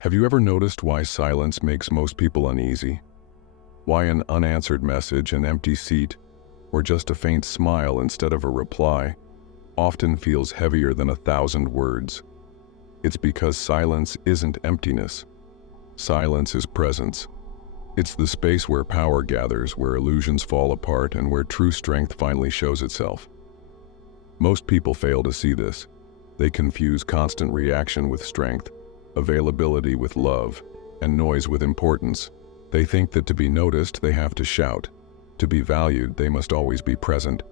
Have you ever noticed why silence makes most people uneasy? Why an unanswered message, an empty seat, or just a faint smile instead of a reply often feels heavier than 1,000 words? It's because silence isn't emptiness. Silence is presence. It's the space where power gathers, where illusions fall apart, and where true strength finally shows itself. Most people fail to see this. They confuse constant reaction with strength, availability with love, and noise with importance. They think that to be noticed, they have to shout. To be valued, they must always be present.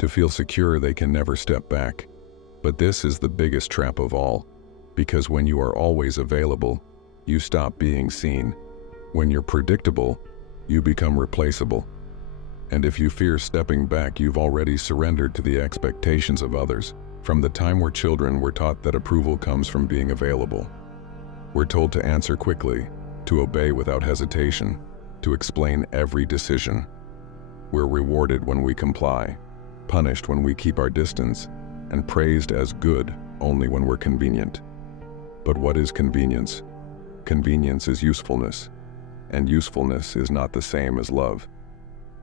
To feel secure, they can never step back. But this is the biggest trap of all, because when you are always available, you stop being seen. When you're predictable, you become replaceable. And if you fear stepping back, you've already surrendered to the expectations of others. From the time we're children, we're taught that approval comes from being available. We're told to answer quickly, to obey without hesitation, to explain every decision. We're rewarded when we comply, punished when we keep our distance, and praised as good only when we're convenient. But what is convenience? Convenience is usefulness, and usefulness is not the same as love.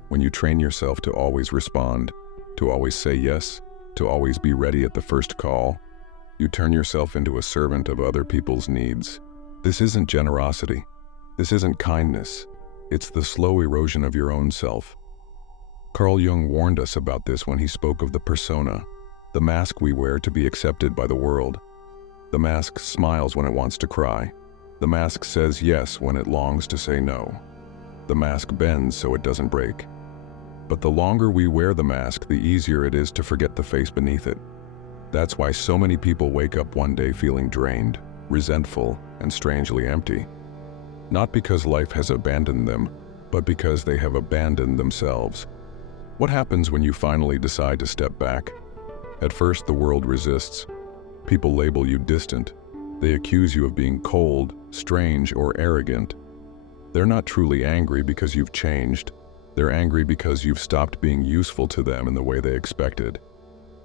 When you train yourself to always respond, to always say yes, to always be ready at the first call, you turn yourself into a servant of other people's needs. This isn't generosity. This isn't kindness. It's the slow erosion of your own self. Carl Jung warned us about this when he spoke of the persona, the mask we wear to be accepted by the world. The mask smiles when it wants to cry. The mask says yes when it longs to say no. The mask bends so it doesn't break. But the longer we wear the mask, the easier it is to forget the face beneath it. That's why so many people wake up one day feeling drained, resentful, and strangely empty. Not because life has abandoned them, but because they have abandoned themselves. What happens when you finally decide to step back? At first, the world resists. People label you distant. They accuse you of being cold, strange, or arrogant. They're not truly angry because you've changed. They're angry because you've stopped being useful to them in the way they expected.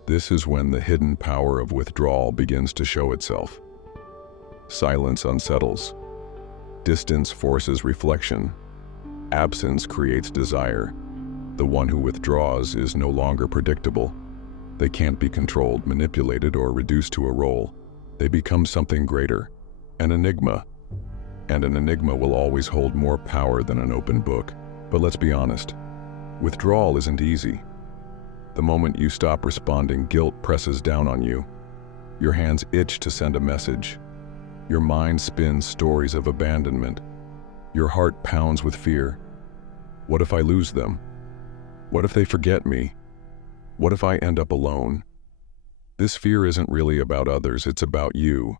This is when the hidden power of withdrawal begins to show itself. Silence unsettles. Distance forces reflection. Absence creates desire. The one who withdraws is no longer predictable. They can't be controlled, manipulated, or reduced to a role. They become something greater, an enigma. And an enigma will always hold more power than an open book. But let's be honest, withdrawal isn't easy. The moment you stop responding, guilt presses down on you. Your hands itch to send a message. Your mind spins stories of abandonment. Your heart pounds with fear. What if I lose them? What if they forget me? What if I end up alone? This fear isn't really about others, it's about you.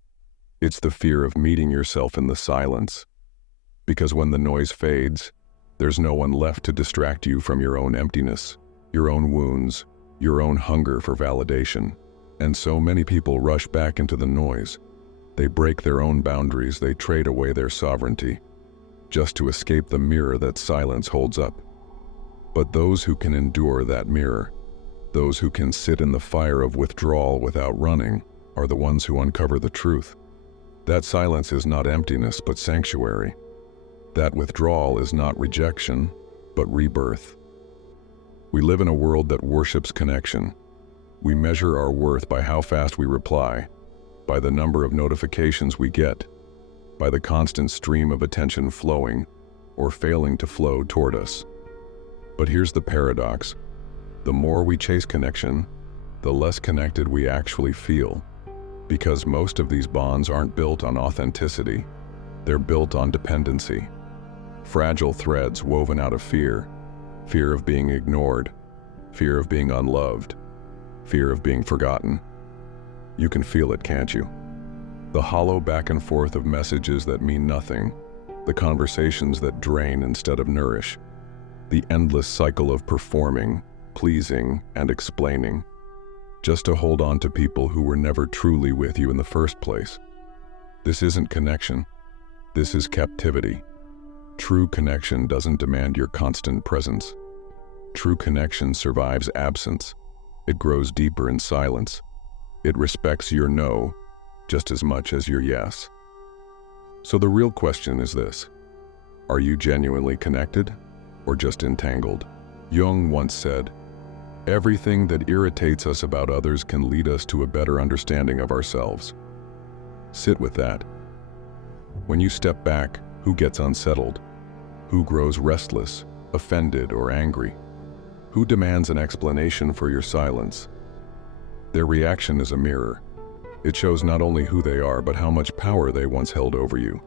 It's the fear of meeting yourself in the silence. Because when the noise fades, there's no one left to distract you from your own emptiness, your own wounds, your own hunger for validation. And so many people rush back into the noise. They break their own boundaries, they trade away their sovereignty, just to escape the mirror that silence holds up. But those who can endure that mirror, those who can sit in the fire of withdrawal without running, are the ones who uncover the truth. That silence is not emptiness, but sanctuary. That withdrawal is not rejection, but rebirth. We live in a world that worships connection. We measure our worth by how fast we reply, by the number of notifications we get, by the constant stream of attention flowing or failing to flow toward us. But here's the paradox. The more we chase connection, the less connected we actually feel, because most of these bonds aren't built on authenticity. They're built on dependency. Fragile threads woven out of fear. Fear of being ignored. Fear of being unloved. Fear of being forgotten. You can feel it, can't you? The hollow back and forth of messages that mean nothing. The conversations that drain instead of nourish. The endless cycle of performing, pleasing, and explaining, just to hold on to people who were never truly with you in the first place. This isn't connection. This is captivity. True connection doesn't demand your constant presence. True connection survives absence. It grows deeper in silence. It respects your no just as much as your yes. So the real question is this: are you genuinely connected or just entangled? Jung once said, "Everything that irritates us about others can lead us to a better understanding of ourselves." Sit with that. When you step back, who gets unsettled? Who grows restless, offended, or angry? Who demands an explanation for your silence? Their reaction is a mirror. It shows not only who they are, but how much power they once held over you.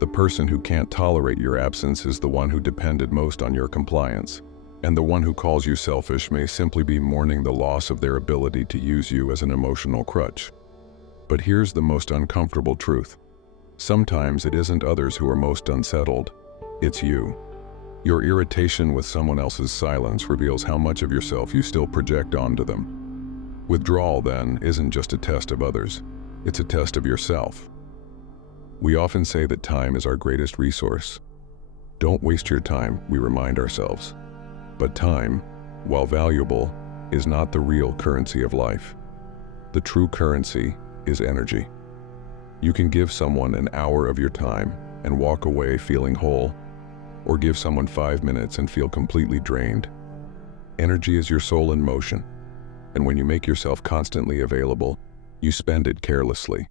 The person who can't tolerate your absence is the one who depended most on your compliance. And the one who calls you selfish may simply be mourning the loss of their ability to use you as an emotional crutch. But here's the most uncomfortable truth. Sometimes it isn't others who are most unsettled, it's you. Your irritation with someone else's silence reveals how much of yourself you still project onto them. Withdrawal, then, isn't just a test of others, it's a test of yourself. We often say that time is our greatest resource. Don't waste your time, we remind ourselves. But time, while valuable, is not the real currency of life. The true currency is energy. You can give someone an hour of your time and walk away feeling whole, or give someone 5 minutes and feel completely drained. Energy is your soul in motion, and when you make yourself constantly available, you spend it carelessly.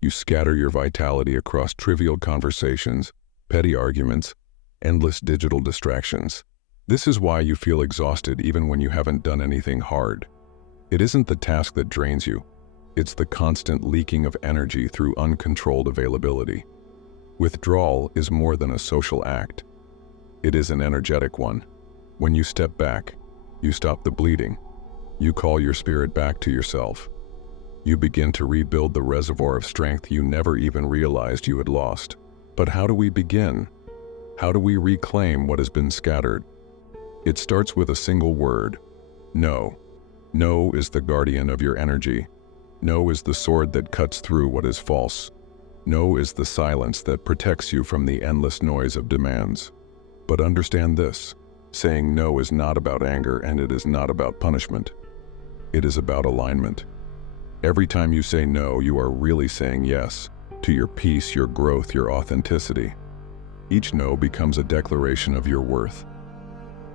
You scatter your vitality across trivial conversations, petty arguments, endless digital distractions. This is why you feel exhausted even when you haven't done anything hard. It isn't the task that drains you. It's the constant leaking of energy through uncontrolled availability. Withdrawal is more than a social act. It is an energetic one. When you step back, you stop the bleeding. You call your spirit back to yourself. You begin to rebuild the reservoir of strength you never even realized you had lost. But how do we begin? How do we reclaim what has been scattered? It starts with a single word: no. No is the guardian of your energy. No is the sword that cuts through what is false. No is the silence that protects you from the endless noise of demands. But understand this: saying no is not about anger, and it is not about punishment. It is about alignment. Every time you say no, you are really saying yes to your peace, your growth, your authenticity. Each no becomes a declaration of your worth.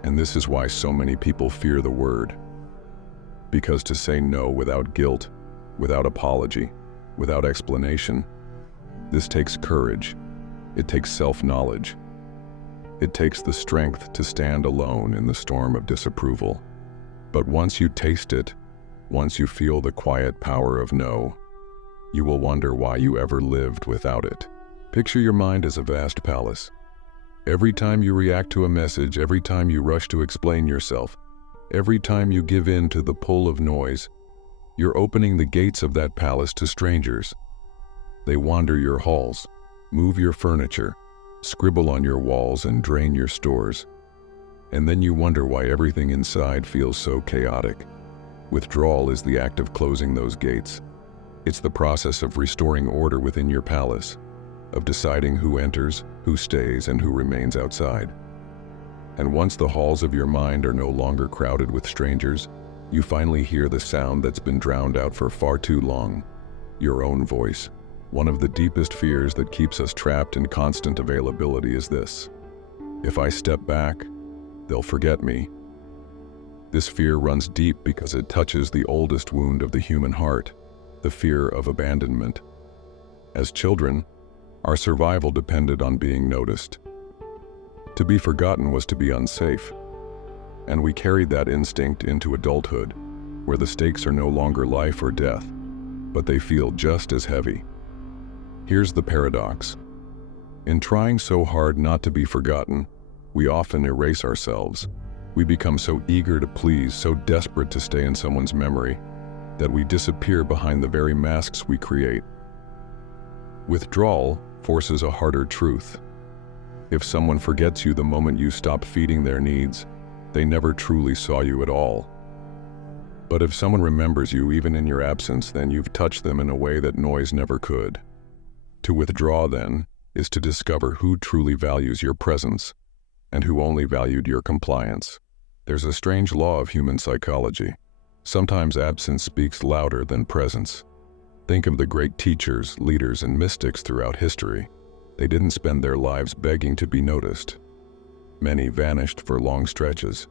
And this is why so many people fear the word. Because to say no without guilt, without apology, without explanation, this takes courage. It takes self-knowledge. It takes the strength to stand alone in the storm of disapproval. But once you taste it, once you feel the quiet power of no, you will wonder why you ever lived without it. Picture your mind as a vast palace. Every time you react to a message, every time you rush to explain yourself, every time you give in to the pull of noise, you're opening the gates of that palace to strangers. They wander your halls, move your furniture, scribble on your walls, and drain your stores. And then you wonder why everything inside feels so chaotic. Withdrawal is the act of closing those gates. It's the process of restoring order within your palace, of deciding who enters, who stays, and who remains outside. And once the halls of your mind are no longer crowded with strangers, you finally hear the sound that's been drowned out for far too long: your own voice. One of the deepest fears that keeps us trapped in constant availability is this: if I step back, they'll forget me. This fear runs deep because it touches the oldest wound of the human heart, the fear of abandonment. As children, our survival depended on being noticed. To be forgotten was to be unsafe. And we carried that instinct into adulthood, where the stakes are no longer life or death, but they feel just as heavy. Here's the paradox. In trying so hard not to be forgotten, we often erase ourselves. We become so eager to please, so desperate to stay in someone's memory, that we disappear behind the very masks we create. Withdrawal forces a harder truth. If someone forgets you the moment you stop feeding their needs, they never truly saw you at all. But if someone remembers you even in your absence, then you've touched them in a way that noise never could. To withdraw, then, is to discover who truly values your presence and who only valued your compliance. There's a strange law of human psychology. Sometimes absence speaks louder than presence. Think of the great teachers, leaders, and mystics throughout history. They didn't spend their lives begging to be noticed. Many vanished for long stretches,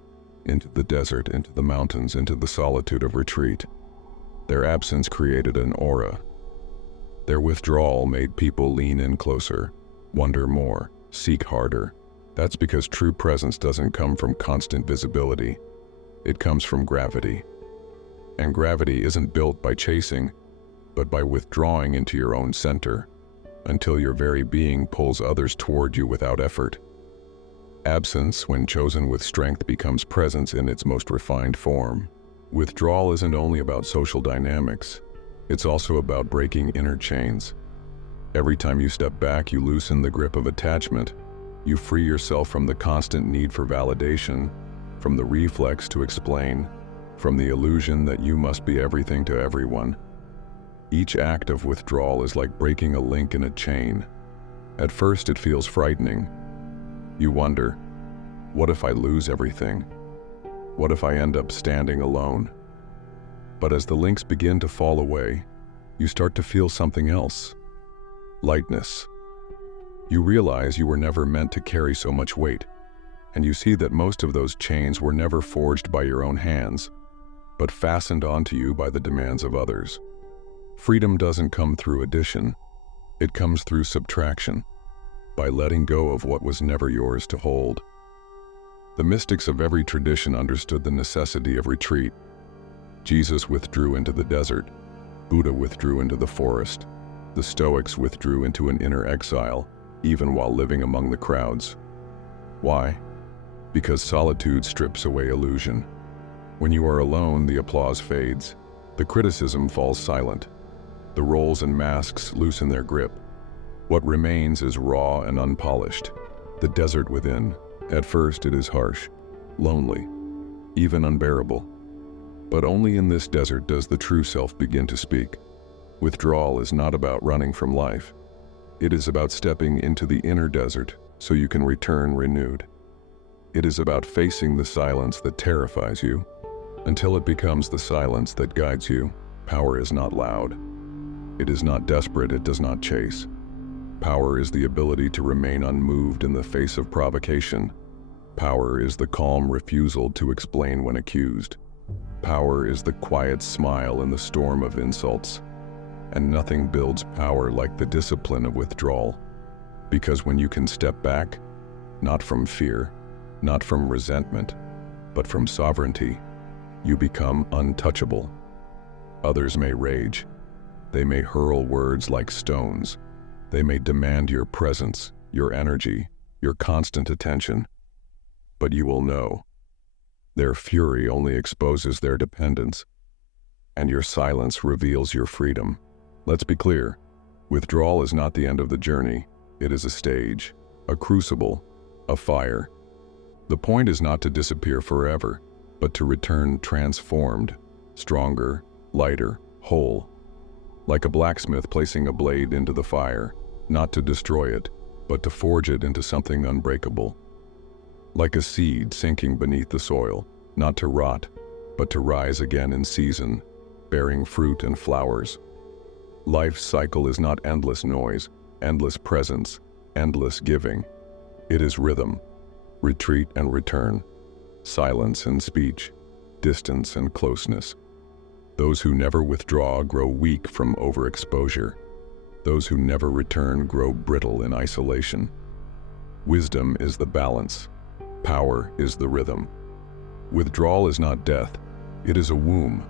into the desert, into the mountains, into the solitude of retreat. Their absence created an aura. Their withdrawal made people lean in closer, wonder more, seek harder. That's because true presence doesn't come from constant visibility. It comes from gravity. And gravity isn't built by chasing, but by withdrawing into your own center, until your very being pulls others toward you without effort. Absence, when chosen with strength, becomes presence in its most refined form. Withdrawal isn't only about social dynamics, it's also about breaking inner chains. Every time you step back, you loosen the grip of attachment. You free yourself from the constant need for validation, from the reflex to explain, from the illusion that you must be everything to everyone. Each act of withdrawal is like breaking a link in a chain. At first, it feels frightening. You wonder, what if I lose everything? What if I end up standing alone? But as the links begin to fall away, you start to feel something else. Lightness. You realize you were never meant to carry so much weight, and you see that most of those chains were never forged by your own hands, but fastened onto you by the demands of others. Freedom doesn't come through addition, it comes through subtraction, by letting go of what was never yours to hold. The mystics of every tradition understood the necessity of retreat. Jesus withdrew into the desert, Buddha withdrew into the forest, the Stoics withdrew into an inner exile, even while living among the crowds. Why? Because solitude strips away illusion. When you are alone, the applause fades, the criticism falls silent, the roles and masks loosen their grip. What remains is raw and unpolished, the desert within. At first it is harsh, lonely, even unbearable. But only in this desert does the true self begin to speak. Withdrawal is not about running from life. It is about stepping into the inner desert so you can return renewed. It is about facing the silence that terrifies you until it becomes the silence that guides you. Power is not loud. It is not desperate, it does not chase. Power is the ability to remain unmoved in the face of provocation. Power is the calm refusal to explain when accused. Power is the quiet smile in the storm of insults. And nothing builds power like the discipline of withdrawal. Because when you can step back, not from fear, not from resentment, but from sovereignty, you become untouchable. Others may rage. They may hurl words like stones. They may demand your presence, your energy, your constant attention. But you will know. Their fury only exposes their dependence, and your silence reveals your freedom. Let's be clear, withdrawal is not the end of the journey. It is a stage, a crucible, a fire. The point is not to disappear forever, but to return transformed, stronger, lighter, whole. Like a blacksmith placing a blade into the fire, not to destroy it, but to forge it into something unbreakable. Like a seed sinking beneath the soil, not to rot, but to rise again in season, bearing fruit and flowers. Life's cycle is not endless noise, endless presence, endless giving. It is rhythm, retreat and return, silence and speech, distance and closeness. Those who never withdraw grow weak from overexposure. Those who never return grow brittle in isolation. Wisdom is the balance. Power is the rhythm. Withdrawal is not death, it is a womb.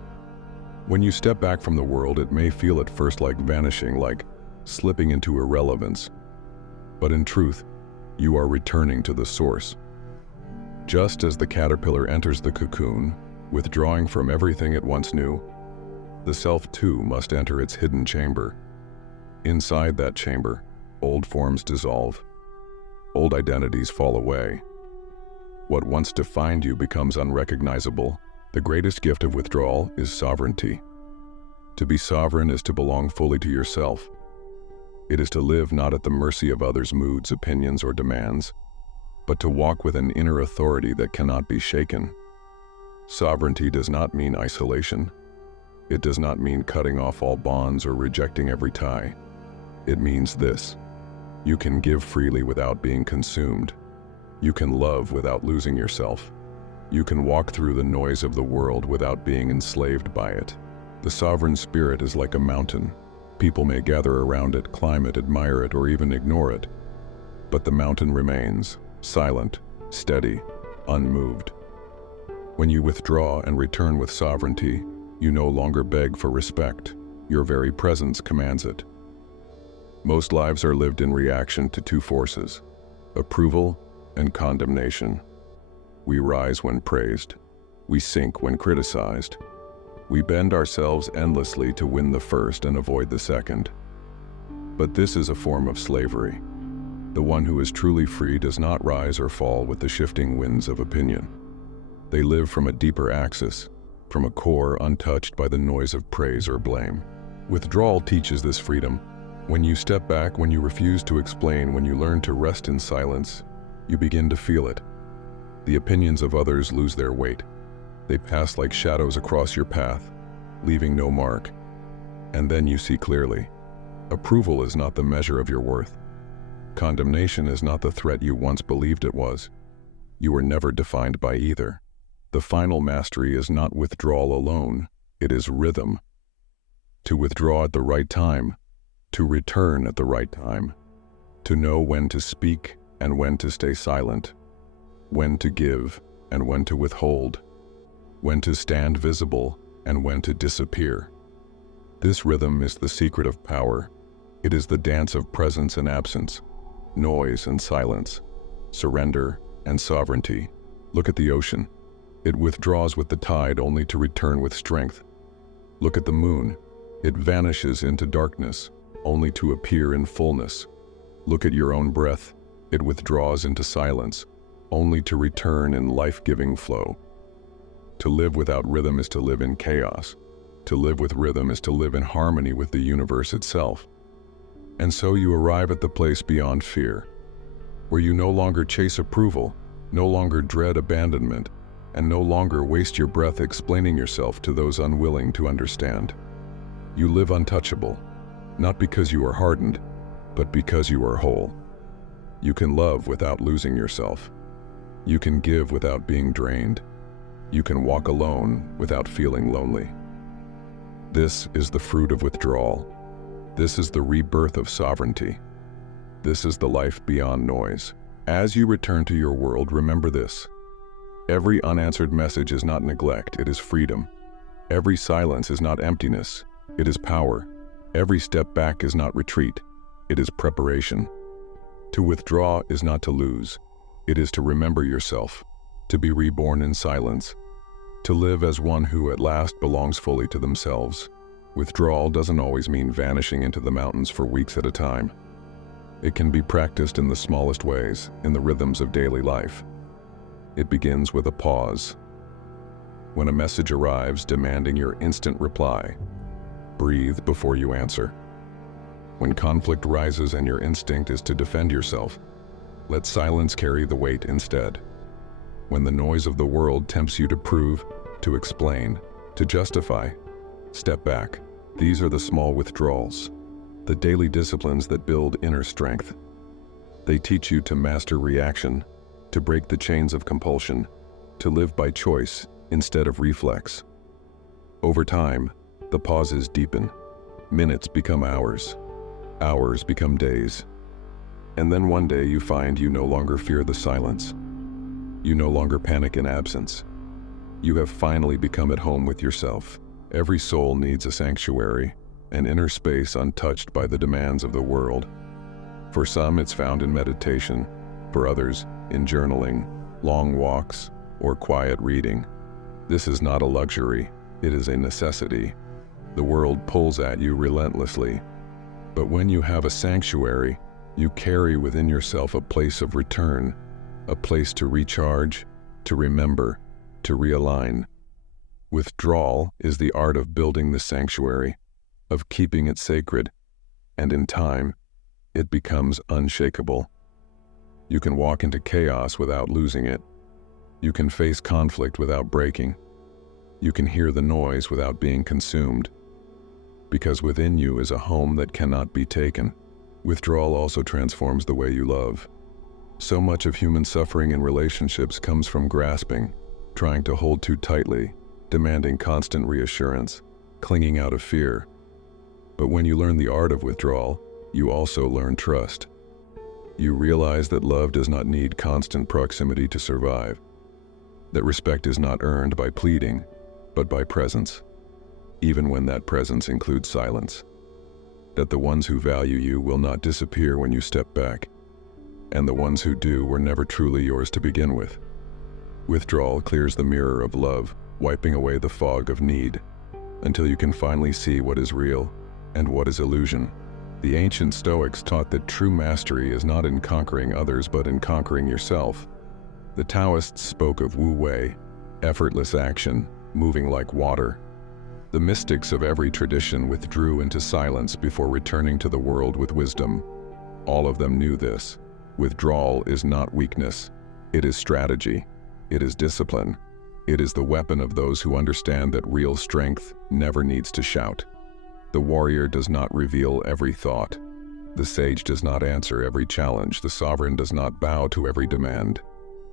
When you step back from the world, it may feel at first like vanishing, like slipping into irrelevance. But in truth, you are returning to the source. Just as the caterpillar enters the cocoon, withdrawing from everything it once knew, the self too must enter its hidden chamber. Inside that chamber, old forms dissolve. Old identities fall away. What once defined you becomes unrecognizable. The greatest gift of withdrawal is sovereignty. To be sovereign is to belong fully to yourself. It is to live not at the mercy of others' moods, opinions, or demands, but to walk with an inner authority that cannot be shaken. Sovereignty does not mean isolation. It does not mean cutting off all bonds or rejecting every tie. It means this: You can give freely without being consumed. You can love without losing yourself. You can walk through the noise of the world without being enslaved by it. The sovereign spirit is like a mountain. People may gather around it, climb it, admire it, or even ignore it. But the mountain remains, silent, steady, unmoved. When you withdraw and return with sovereignty, you no longer beg for respect. Your very presence commands it. Most lives are lived in reaction to two forces: approval and condemnation. We rise when praised. We sink when criticized. We bend ourselves endlessly to win the first and avoid the second. But this is a form of slavery. The one who is truly free does not rise or fall with the shifting winds of opinion. They live from a deeper axis, from a core untouched by the noise of praise or blame. Withdrawal teaches this freedom. When you step back, when you refuse to explain, when you learn to rest in silence, you begin to feel it. The opinions of others lose their weight. They pass like shadows across your path, leaving no mark. And then you see clearly. Approval is not the measure of your worth. Condemnation is not the threat you once believed it was. You were never defined by either. The final mastery is not withdrawal alone, it is rhythm. To withdraw at the right time, to return at the right time, to know when to speak and when to stay silent, when to give and when to withhold, when to stand visible and when to disappear. This rhythm is the secret of power. It is the dance of presence and absence, noise and silence, surrender and sovereignty. Look at the ocean. It withdraws with the tide only to return with strength. Look at the moon. It vanishes into darkness only to appear in fullness. Look at your own breath. It withdraws into silence only to return in life-giving flow. To live without rhythm is to live in chaos. To live with rhythm is to live in harmony with the universe itself. And so you arrive at the place beyond fear, where you no longer chase approval, no longer dread abandonment, and no longer waste your breath explaining yourself to those unwilling to understand. You live untouchable, not because you are hardened, but because you are whole. You can love without losing yourself. You can give without being drained. You can walk alone without feeling lonely. This is the fruit of withdrawal. This is the rebirth of sovereignty. This is the life beyond noise. As you return to your world, remember this. Every unanswered message is not neglect, it is freedom. Every silence is not emptiness, it is power. Every step back is not retreat, it is preparation. To withdraw is not to lose, it is to remember yourself, to be reborn in silence, to live as one who at last belongs fully to themselves. Withdrawal doesn't always mean vanishing into the mountains for weeks at a time. It can be practiced in the smallest ways, in the rhythms of daily life. It begins with a pause. When a message arrives demanding your instant reply, breathe before you answer. When conflict rises and your instinct is to defend yourself, let silence carry the weight instead. When the noise of the world tempts you to prove, to explain, to justify, step back. These are the small withdrawals, the daily disciplines that build inner strength. They teach you to master reaction, to break the chains of compulsion, to live by choice instead of reflex. Over time, the pauses deepen. Minutes become hours. Hours become days. And then one day you find you no longer fear the silence. You no longer panic in absence. You have finally become at home with yourself. Every soul needs a sanctuary, an inner space untouched by the demands of the world. For some, it's found in meditation. For others, in journaling, long walks, or quiet reading. This is not a luxury, it is a necessity. The world pulls at you relentlessly. But when you have a sanctuary, you carry within yourself a place of return, a place to recharge, to remember, to realign. Withdrawal is the art of building the sanctuary, of keeping it sacred, and in time, it becomes unshakable. You can walk into chaos without losing it. You can face conflict without breaking. You can hear the noise without being consumed. Because within you is a home that cannot be taken. Withdrawal also transforms the way you love. So much of human suffering in relationships comes from grasping, trying to hold too tightly, demanding constant reassurance, clinging out of fear. But when you learn the art of withdrawal, you also learn trust. You realize that love does not need constant proximity to survive, that respect is not earned by pleading, but by presence, even when that presence includes silence, that the ones who value you will not disappear when you step back, and the ones who do were never truly yours to begin with. Withdrawal clears the mirror of love, wiping away the fog of need, until you can finally see what is real and what is illusion. The ancient Stoics taught that true mastery is not in conquering others but in conquering yourself. The Taoists spoke of wu wei, effortless action, moving like water. The mystics of every tradition withdrew into silence before returning to the world with wisdom. All of them knew this. Withdrawal is not weakness. It is strategy. It is discipline. It is the weapon of those who understand that real strength never needs to shout. The warrior does not reveal every thought. The sage does not answer every challenge. The sovereign does not bow to every demand.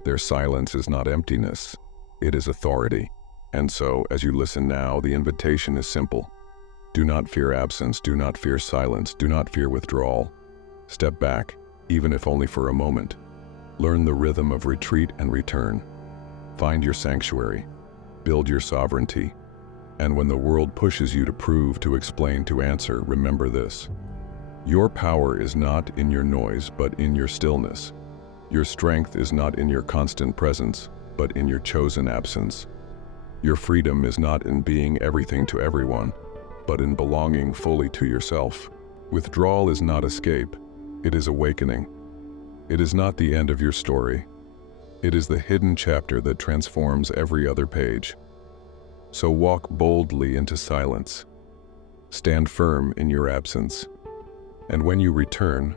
Their silence is not emptiness. It is authority. And so, as you listen now, the invitation is simple. Do not fear absence. Do not fear silence. Do not fear withdrawal. Step back, even if only for a moment. Learn the rhythm of retreat and return. Find your sanctuary. Build your sovereignty. And when the world pushes you to prove, to explain, to answer, remember this. Your power is not in your noise, but in your stillness. Your strength is not in your constant presence, but in your chosen absence. Your freedom is not in being everything to everyone, but in belonging fully to yourself. Withdrawal is not escape. It is awakening. It is not the end of your story. It is the hidden chapter that transforms every other page. So walk boldly into silence. Stand firm in your absence. And when you return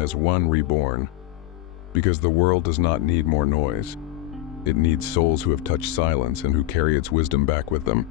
as one reborn. Because the world does not need more noise. It needs souls who have touched silence and who carry its wisdom back with them.